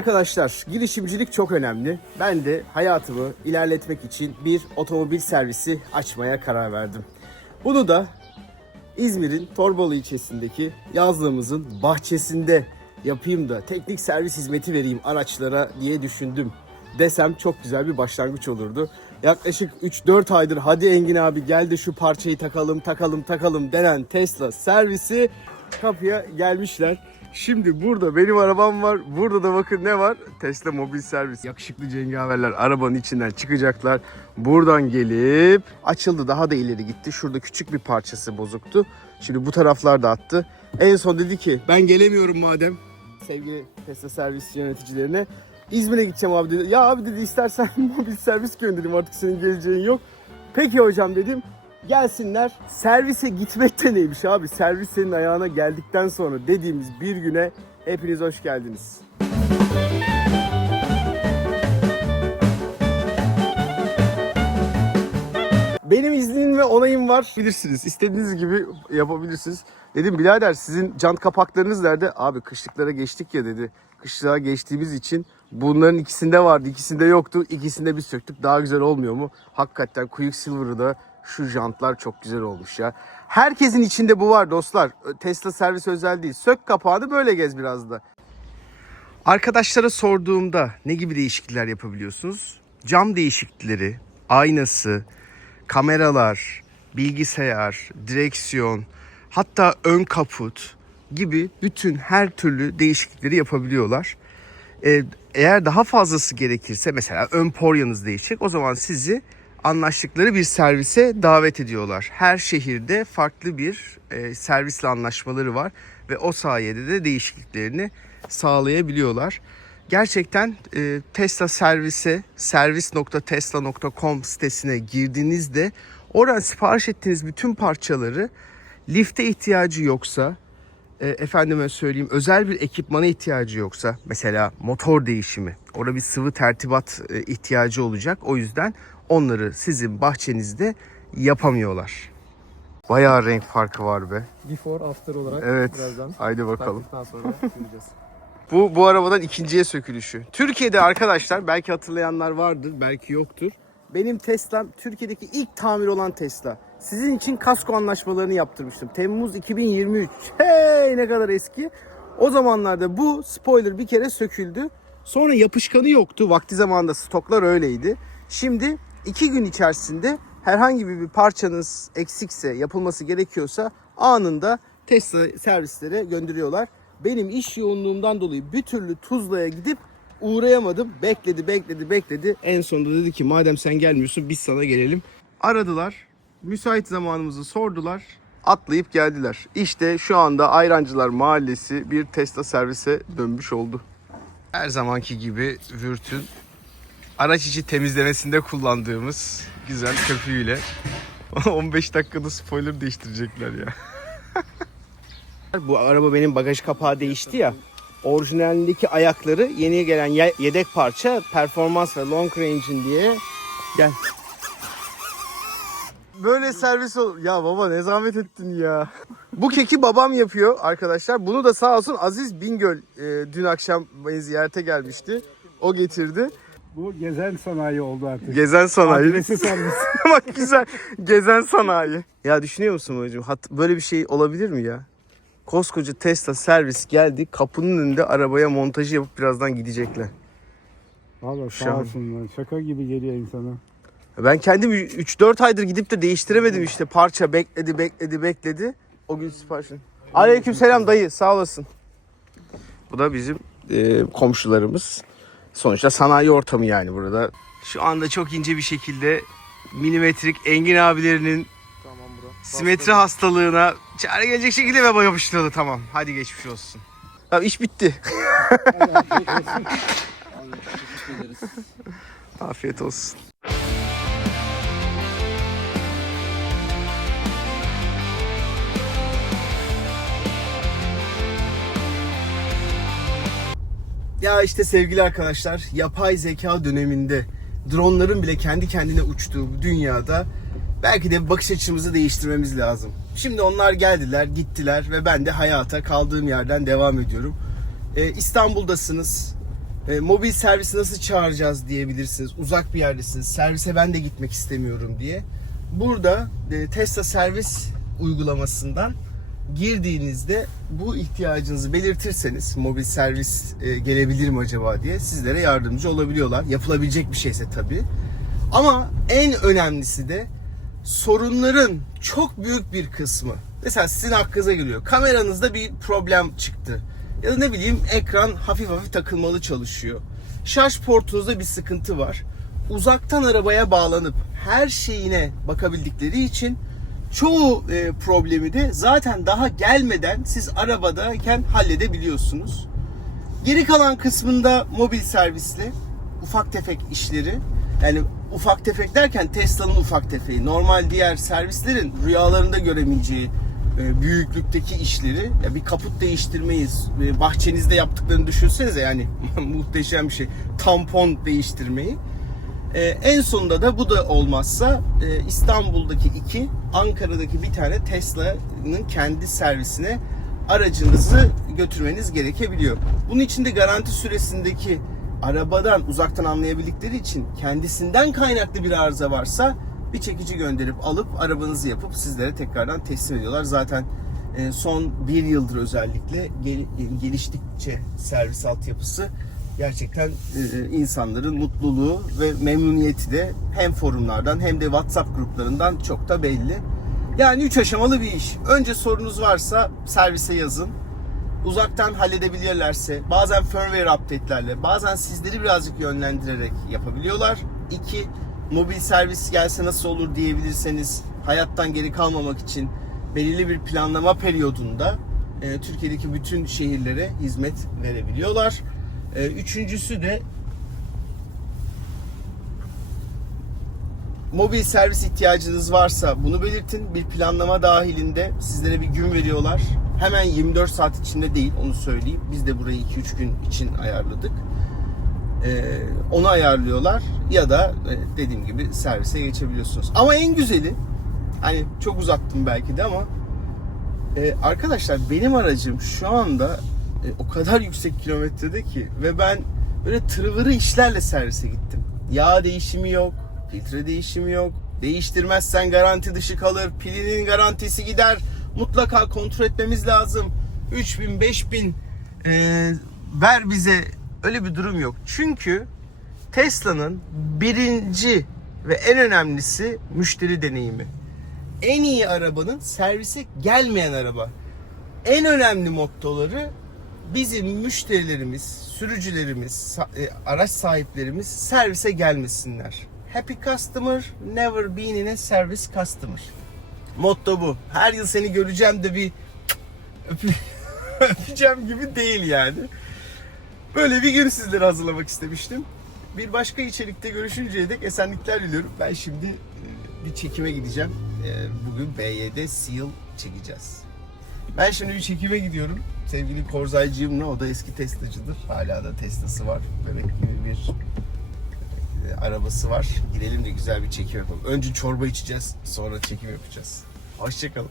arkadaşlar, girişimcilik çok önemli. Ben de hayatımı ilerletmek için bir otomobil servisi açmaya karar verdim. Bunu da İzmir'in Torbalı ilçesindeki yazlığımızın bahçesinde yapayım da teknik servis hizmeti vereyim araçlara diye düşündüm. Desem çok güzel bir başlangıç olurdu. Yaklaşık 3-4 aydır hadi Engin abi gel de şu parçayı takalım takalım takalım denen Tesla servisi kapıya gelmişler. Şimdi burada benim arabam var. Burada da bakın ne var? Tesla mobil servis. Yakışıklı cengaverler arabanın içinden çıkacaklar. Buradan gelip açıldı. Daha da ileri gitti. Şurada küçük bir parçası bozuktu. Şimdi bu taraflar da attı. En son dedi ki ben gelemiyorum madem. Sevgili Tesla servis yöneticilerine. İzmir'e gideceğim abi dedi. Ya abi dedi istersen mobil servis göndereyim artık senin geleceğin yok. Peki hocam dedim. Gelsinler. Servise gitmek de neymiş abi? Servis senin ayağına geldikten sonra dediğimiz bir güne hepiniz hoş geldiniz. Benim iznim ve onayım var. Bilirsiniz. istediğiniz gibi yapabilirsiniz. Dedim birader sizin jant kapaklarınız nerede? Abi kışlıklara geçtik ya dedi. Kışlığa geçtiğimiz için bunların ikisinde vardı, ikisinde yoktu. İkisinde biz söktük. Daha güzel olmuyor mu? Hakikaten Quicksilver'da şu jantlar çok güzel olmuş ya. Herkesin içinde bu var dostlar. Tesla servis özel değil. Sök kapağını böyle gez biraz da. Arkadaşlara sorduğumda ne gibi değişiklikler yapabiliyorsunuz? Cam değişiklikleri, aynası, kameralar, bilgisayar, direksiyon, hatta ön kaput gibi bütün her türlü değişiklikleri yapabiliyorlar. Ee, eğer daha fazlası gerekirse mesela ön poryanız değişecek o zaman sizi anlaştıkları bir servise davet ediyorlar. Her şehirde farklı bir e, servisle anlaşmaları var ve o sayede de değişikliklerini sağlayabiliyorlar. Gerçekten e, Tesla servise servis.tesla.com sitesine girdiğinizde oradan sipariş ettiğiniz bütün parçaları lifte ihtiyacı yoksa e, efendime söyleyeyim özel bir ekipmana ihtiyacı yoksa mesela motor değişimi orada bir sıvı tertibat e, ihtiyacı olacak o yüzden onları sizin bahçenizde yapamıyorlar. Bayağı renk farkı var be. Before after olarak Evet. birazdan Haydi bakalım. sonra göreceğiz. Bu bu arabadan ikinciye sökülüşü. Türkiye'de arkadaşlar belki hatırlayanlar vardır, belki yoktur. Benim Tesla'm Türkiye'deki ilk tamir olan Tesla. Sizin için kasko anlaşmalarını yaptırmıştım. Temmuz 2023. Hey ne kadar eski. O zamanlarda bu spoiler bir kere söküldü. Sonra yapışkanı yoktu. Vakti zamanında stoklar öyleydi. Şimdi iki gün içerisinde herhangi bir parçanız eksikse, yapılması gerekiyorsa anında Tesla servislere gönderiyorlar. Benim iş yoğunluğumdan dolayı bir türlü Tuzla'ya gidip uğrayamadım. Bekledi, bekledi, bekledi. En sonunda dedi ki madem sen gelmiyorsun biz sana gelelim. Aradılar. Müsait zamanımızı sordular. Atlayıp geldiler. İşte şu anda Ayrancılar Mahallesi bir Tesla servise dönmüş oldu. Her zamanki gibi Vürt'ün araç içi temizlemesinde kullandığımız güzel köpüğüyle 15 dakikada spoiler değiştirecekler ya. Bu araba benim bagaj kapağı değişti ya. Orijinalindeki ayakları yeni gelen ye- yedek parça performans ve long range'in diye gel. Böyle servis ol. Ya baba ne zahmet ettin ya. Bu keki babam yapıyor arkadaşlar. Bunu da sağ olsun Aziz Bingöl e, dün akşam beni ziyarete gelmişti. O getirdi. Bu gezen sanayi oldu artık. Gezen sanayi. Adresi servis. Bak güzel. Gezen sanayi. Ya düşünüyor musun babacığım? Hat böyle bir şey olabilir mi ya? Koskoca Tesla servis geldi. Kapının önünde arabaya montajı yapıp birazdan gidecekler. Valla sağ an- olsunlar. Şaka gibi geliyor insana. Ben kendim 3-4 aydır gidip de değiştiremedim işte. Parça bekledi, bekledi, bekledi. O gün siparişini. Aleyküm selam dayı. Sağ olasın. Bu da bizim e, komşularımız. Sonuçta sanayi ortamı yani burada. Şu anda çok ince bir şekilde milimetrik Engin abilerinin. Simetri hastalığına çare gelecek şekilde ve yapıştırıldı. Tamam. Hadi geçmiş olsun. Tamam iş bitti. Afiyet olsun. Ya işte sevgili arkadaşlar, yapay zeka döneminde dronların bile kendi kendine uçtuğu bu dünyada belki de bakış açımızı değiştirmemiz lazım. Şimdi onlar geldiler, gittiler ve ben de hayata kaldığım yerden devam ediyorum. Ee, İstanbul'dasınız. E, mobil servisi nasıl çağıracağız diyebilirsiniz. Uzak bir yerdesiniz. Servise ben de gitmek istemiyorum diye. Burada e, Tesla servis uygulamasından girdiğinizde bu ihtiyacınızı belirtirseniz mobil servis e, gelebilir mi acaba diye sizlere yardımcı olabiliyorlar. Yapılabilecek bir şeyse tabii. Ama en önemlisi de sorunların çok büyük bir kısmı. Mesela sizin hakkınıza geliyor. Kameranızda bir problem çıktı. Ya da ne bileyim ekran hafif hafif takılmalı çalışıyor. Şarj portunuzda bir sıkıntı var. Uzaktan arabaya bağlanıp her şeyine bakabildikleri için çoğu e, problemi de zaten daha gelmeden siz arabadayken halledebiliyorsunuz. Geri kalan kısmında mobil servisle ufak tefek işleri yani ufak tefek derken Tesla'nın ufak tefeği normal diğer servislerin rüyalarında göremeyeceği e, büyüklükteki işleri ya bir kaput değiştirmeyiz e, bahçenizde yaptıklarını düşünsenize yani muhteşem bir şey tampon değiştirmeyi ee, en sonunda da bu da olmazsa e, İstanbul'daki iki, Ankara'daki bir tane Tesla'nın kendi servisine aracınızı götürmeniz gerekebiliyor. Bunun için de garanti süresindeki arabadan uzaktan anlayabildikleri için kendisinden kaynaklı bir arıza varsa bir çekici gönderip alıp arabanızı yapıp sizlere tekrardan teslim ediyorlar. Zaten e, son bir yıldır özellikle gel- geliştikçe servis altyapısı gerçekten e, insanların mutluluğu ve memnuniyeti de hem forumlardan hem de WhatsApp gruplarından çok da belli. Yani üç aşamalı bir iş. Önce sorunuz varsa servise yazın. Uzaktan halledebilirlerse bazen firmware update'lerle bazen sizleri birazcık yönlendirerek yapabiliyorlar. İki, mobil servis gelse nasıl olur diyebilirseniz hayattan geri kalmamak için belirli bir planlama periyodunda e, Türkiye'deki bütün şehirlere hizmet verebiliyorlar. E, üçüncüsü de mobil servis ihtiyacınız varsa bunu belirtin. Bir planlama dahilinde sizlere bir gün veriyorlar. Hemen 24 saat içinde değil onu söyleyeyim. Biz de burayı 2-3 gün için ayarladık. Ee, onu ayarlıyorlar ya da e, dediğim gibi servise geçebiliyorsunuz. Ama en güzeli hani çok uzattım belki de ama e, arkadaşlar benim aracım şu anda e, o kadar yüksek kilometrede ki ve ben böyle tırvırı işlerle servise gittim. Yağ değişimi yok, filtre değişimi yok. Değiştirmezsen garanti dışı kalır, pilinin garantisi gider. Mutlaka kontrol etmemiz lazım. 3000, 5000 e, ver bize öyle bir durum yok. Çünkü Tesla'nın birinci ve en önemlisi müşteri deneyimi. En iyi arabanın servise gelmeyen araba en önemli mottoları bizim müşterilerimiz, sürücülerimiz, e, araç sahiplerimiz servise gelmesinler. Happy customer, never been in a service customer. Motto bu. Her yıl seni göreceğim de bir öpeceğim gibi değil yani. Böyle bir gün sizlere hazırlamak istemiştim. Bir başka içerikte görüşünceye dek esenlikler diliyorum. Ben şimdi e, bir çekime gideceğim. E, Bugün BYD Seal çekeceğiz. Ben şimdi bir çekime gidiyorum. Sevgili Korzaycığımla o da eski Tesla'cıdır. Hala da Tesla'sı var. Bebek gibi bir arabası var. Gidelim de güzel bir çekim yapalım. Önce çorba içeceğiz, sonra çekim yapacağız. Hoşçakalın.